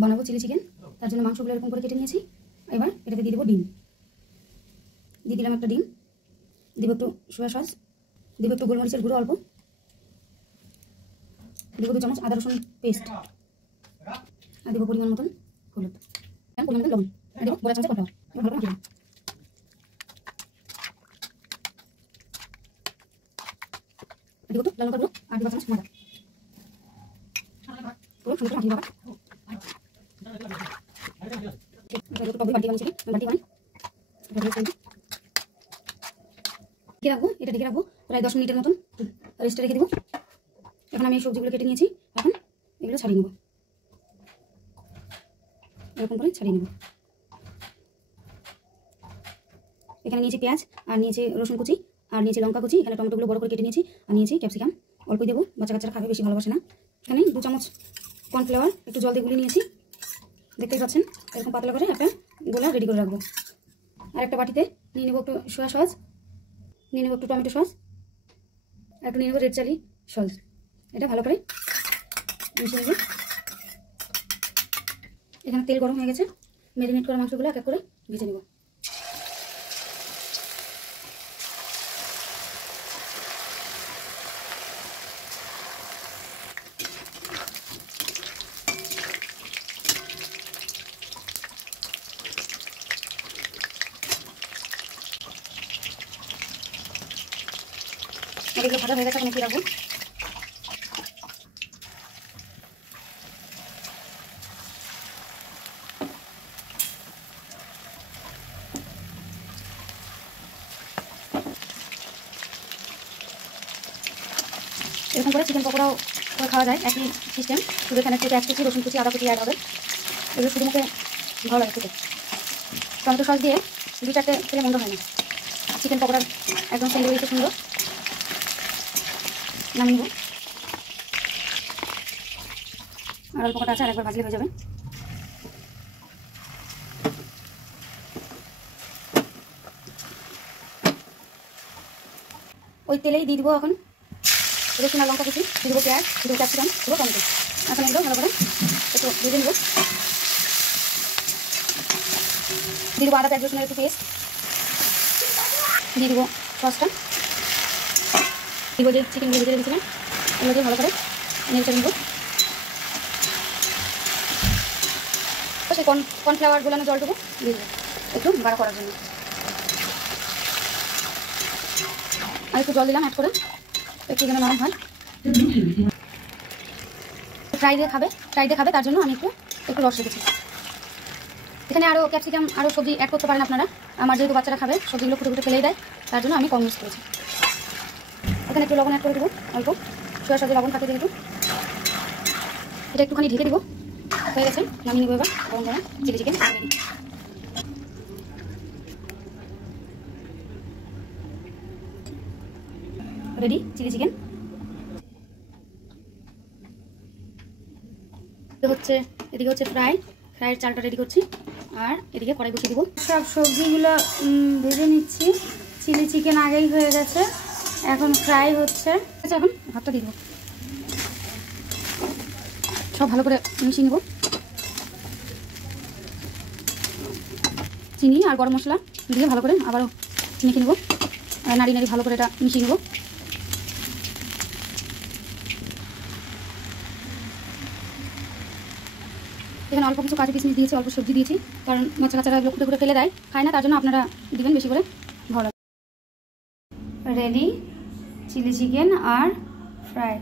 বানাবো chilli chicken, তার জন্য মাংসগুলো এরকম করে কেটে নিয়েছি। এবার এটাতে দিয়ে দেবো ডিম। দিয়ে দিলাম একটা ডিম, দেবো একটু সোয়া সস, দেবো একটু গোলমরিচের গুঁড়ো অল্প, দেবো 2 চামচ আদা রসুন পেস্ট, আর দেবো পরিমাণ মতন হলুদ, পরিমাণ মতন লবণ, আর দেবো বড় চামচের কর্নফ্লাওয়ার। ভালো করে মাখিয়ে দেবো। দেবো একটু লাল লঙ্কার গুঁড়ো আর 2 চামচ ময়দা। পুরো সুন্দর মাখিয়ে দেবো। বাটি বানিয়েছি, বাটি বানাই ঢেকে রাখবো। এটা ঢেকে রাখবো প্রায় 10 মিনিটের মতন রেস্টে রেখে দেবো। এখন আমি এই সবজিগুলো কেটে নিয়েছি, এখন এগুলো ছাড়িয়ে নেবো। এরকম করে ছাড়িয়ে নেবো। এখানে নিয়েছি পেঁয়াজ, আর নিয়েছি রসুন কুচি, আর নিয়েছি লঙ্কা কুচি, এখানে টমেটোগুলো বড় করে কেটে নিয়েছি, আর নিয়েছি ক্যাপসিকাম অল্পই দেবো, বাচ্চা কাচ্চারা খাবে, বেশি ভালোবাসে না। এখানে 2 চামচ কর্নফ্লাওয়ার একটু জল দিয়ে গুলিয়ে নিয়েছি, দেখতেই পাচ্ছেন। এরকম পাতলা করে একটা গোলা রেডি করে রাখবো। আর একটা বাটিতে নিয়ে নেবো একটু সোয়া সস, নিয়ে নেবো একটু টমেটো সস, আর একটু নিয়ে নেবো রেড চিলি সস। এটা ভালো করে মিশিয়ে নেবো। এখানে তেল গরম হয়ে গেছে, ম্যারিনেট করা মাংসগুলো এক এক করে ভেজে নেব। এগুলো ভাজা হয়ে গেছে, এখন কি রাখবো। এরকম করে চিকেন পকোড়াও করে খাওয়া যায়, একই সিস্টেম, শুধু এখানে একটু পেঁয়াজ কুচি, রসুন কুচি, আদা কুচি অ্যাড হবে। এগুলো শুধু মুখে ভালো লাগে খেতে। টমেটো সস দিয়ে 2-4টে খেলে মন্দ হয় না। চিকেন পকোড়ার একদম সেন্ড হয়েছে সুন্দর। নামিয়ে নেব। আর অল্প কটা আছে, আর একবার ভাজলে হয়ে যাবে। ওই তেলেই দিয়ে দিব এখন রসুন আর লঙ্কা কুচি, দিয়ে দেবো পেঁয়াজ, দিয়ে দেবো ক্যাপসিকাম, দেবো টমেটো। এখন এগুলো ভালো করে একটু ভেজে নেব। দিয়ে দেবো আদা পেঁয়াজ রসুনের একটু পেস্ট, দিয়ে দেবো সসটা, দিব যে চিকেনগুলো ভেজে রেখেছিলাম, এগুলো দিয়ে ভালো করে নেড়ে নেব। তো সেই কর্নফ্লাওয়ার গোলানো জলটুকু দিয়ে দেবো একটু গাঢ় করার জন্য। আর একটু জল দিলাম অ্যাড করে, একটু যেন নরম হয়। ফ্রাই দিয়ে খাবে, তার জন্য আমি একটু রস রেখেছি। এখানে আরও ক্যাপসিকাম আরও সবজি অ্যাড করতে পারেন আপনারা। আমার যেহেতু বাচ্চারা খাবে, সবজিগুলো ফুটে ফুটে ফেলেই দেয়, তার জন্য আমি কম ইউজ করেছি। এখানে একটু লবণ অ্যাড করে দেবো, অল্প সোয়া সসে লবণ থাকে যেহেতু। এটা একটুখানি ঢেকে দেবো। হয়ে গেছে, নামিয়ে নেবো এবার। গরম গরম chilli chicken ready. Chilli chicken হচ্ছে, এদিকে হচ্ছে ফ্রাইয়ের চালটা রেডি করছি, আর এদিকে কড়াই বসিয়ে দেবো। সব সবজিগুলো ভেজে নিচ্ছি। চিলি চিকেন আগেই হয়ে গেছে, এখন ফ্রাই হচ্ছে। আচ্ছা, এখন ভাতটা দিয়ে দেবো। সব ভালো করে মিশিয়ে নেব। চিনি আর গরম মশলা দিয়ে ভালো করে আবারও মেখে নেব, নাড়ি নাড়ি ভালো করে এটা মিশিয়ে নেব। এখানে অল্প কিছু কাজু কিশমিশ দিয়েছি, অল্প সবজি দিয়েছি, কারণ বাচ্চা কাচ্চারা এগুলো খুঁটে খুঁটে ফেলে দেয়, খায় না, তার জন্য আপনারা দিবেন বেশি করে, ভালো লাগে। রেডি চিলি চিকেন আর ফ্রাই।